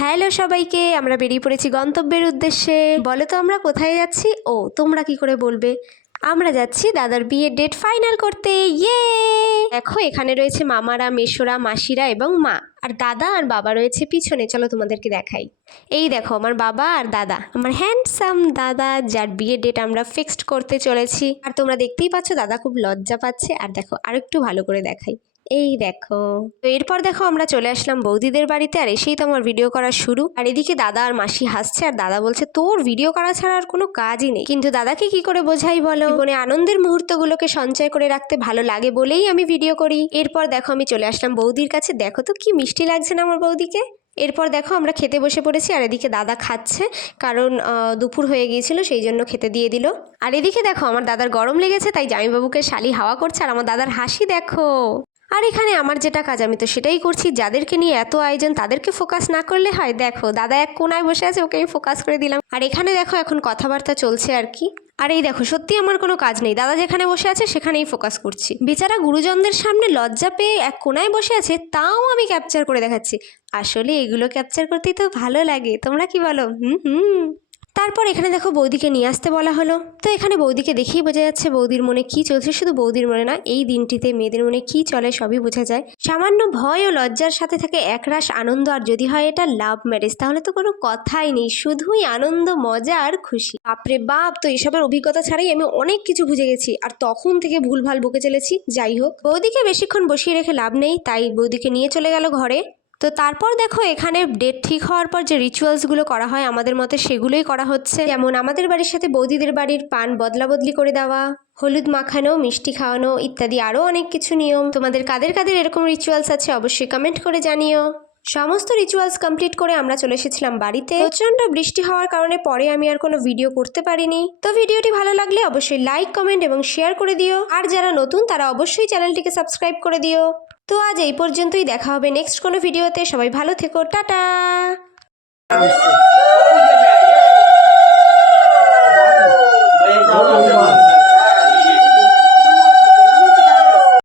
Hello সবাইকে, আমরা বেরিয়ে পড়েছি গন্তব্যের উদ্দেশ্যে। বলো তো আমরা কোথায় যাচ্ছি? ও তোমরা কি করে বলবে? আমরা যাচ্ছি দাদার বিয়ের ডেট ফাইনাল করতে। ইয়ে! দেখো এখানে রয়েছে মামারা, মেশোরা, মাসিরা এবং মা, আর দাদা আর বাবা রয়েছে পিছনে। চলো তোমাদেরকে দেখাই। এই দেখো আমার বাবা আর দাদা, আমার হ্যান্ডসাম দাদা, যার বিয়ের ডেট আমরা ফিক্সড করতে চলেছি। আর তোমরা দেখতেই পাচ্ছ দাদা খুব লজ্জা পাচ্ছে। আর দেখো আর একটু ভালো করে দেখাই, এই দেখো। তো এরপর দেখো আমরা চলে আসলাম বৌদিদের বাড়িতে, আর এসেই তো আমার ভিডিও করা শুরু। আর এদিকে দাদা আর মাসি হাসছে, আর দাদা বলছে তোর ভিডিও করা ছাড়া আর কোনো কাজই নেই। কিন্তু দাদাকে কি করে বোঝাই বলো? জীবনে আনন্দের মুহূর্তগুলোকে সঞ্চয় করে রাখতে ভালো লাগে বলেই আমি ভিডিও করি। এরপর দেখো আমি চলে আসলাম বৌদির কাছে। দেখো তো কি মিষ্টি লাগছে না আমার বৌদিকে। এরপর দেখো আমরা খেতে বসে পড়েছি, আর এদিকে দাদা খাচ্ছে, কারণ দুপুর হয়ে গিয়েছিল সেই জন্য খেতে দিয়ে দিল। আর এদিকে দেখো আমার দাদার গরম লেগেছে, তাই জামাইবাবুকে শালি হাওয়া করছে, আর আমার দাদার হাসি দেখো। আর এখানে আমার যেটা কাজ আমি তো সেটাই করছি। যাদেরকে নিয়ে এত আয়োজন তাদেরকে ফোকাস না করলে হয়? দেখো দাদা এক কোনায় বসে আছে, ওকে আমি ফোকাস করে দিলাম। আর এখানে দেখো এখন কথাবার্তা চলছে আর কি। আর এই দেখো সত্যি আমার কোনো কাজ নেই, দাদা যেখানে বসে আছে সেখানেই ফোকাস করছি। বেচারা গুরুজনদের সামনে লজ্জা পেয়ে এক কোনায় বসে আছে, তাও আমি ক্যাপচার করে দেখাচ্ছি। আসলে এগুলো ক্যাপচার করতেই তো ভালো লাগে, তোমরা কি বলো? হুম। তারপর এখানে দেখো বৌদিকে নিয়ে আসতে বলা হলো। তো এখানে বৌদিকে দেখেই বোঝা যাচ্ছে বৌদির মনে কি চলছে। শুধু বৌদির মনে না, এই দিনটিতে মেয়েদের মনে কি চলে সবই বোঝা যায়। সামান্য ভয় ও লজ্জার সাথে থাকে একরাশ আনন্দ। আর যদি হয় এটা লাভ ম্যারেজ, তাহলে তো কোনো কথাই নেই, শুধুই আনন্দ, মজা আর খুশি। বাপরে বাপ, তো এসবের অভিজ্ঞতা ছাড়াই আমি অনেক কিছু বুঝে গেছি, আর তখন থেকে ভুলভাল বকে চলেছি। যাই হোক, বৌদিকে বেশিক্ষণ বসিয়ে রেখে লাভ নেই, তাই বৌদিকে নিয়ে চলে গেল ঘরে। তো তারপর দেখো এখানে ডেট ঠিক হওয়ার পর যে রিচুয়ালসগুলো করা হয় আমাদের মতে, সেগুলোই করা হচ্ছে। যেমন আমাদের বাড়ির সাথে বৌদিদের বাড়ির পান বদলা বদলি করে দেওয়া, হলুদ মাখানো, মিষ্টি খাওয়ানো ইত্যাদি আরও অনেক কিছু নিয়ম। তোমাদের কাদের কাদের এরকম রিচুয়ালস আছে অবশ্যই কমেন্ট করে জানিও। সমস্ত রিচুয়ালস কমপ্লিট করে আমরা চলে এসেছিলাম বাড়িতে। প্রচণ্ড বৃষ্টি হওয়ার কারণে পরে আমি আর কোনো ভিডিও করতে পারিনি। তো ভিডিওটি ভালো লাগলে অবশ্যই লাইক, কমেন্ট এবং শেয়ার করে দিও। আর যারা নতুন তারা অবশ্যই চ্যানেলটিকে সাবস্ক্রাইব করে দিও। তো আজ এই পর্যন্তই, দেখা হবে নেক্সট কোনো ভিডিওতে। সবাই ভালো থেকো, টাটা।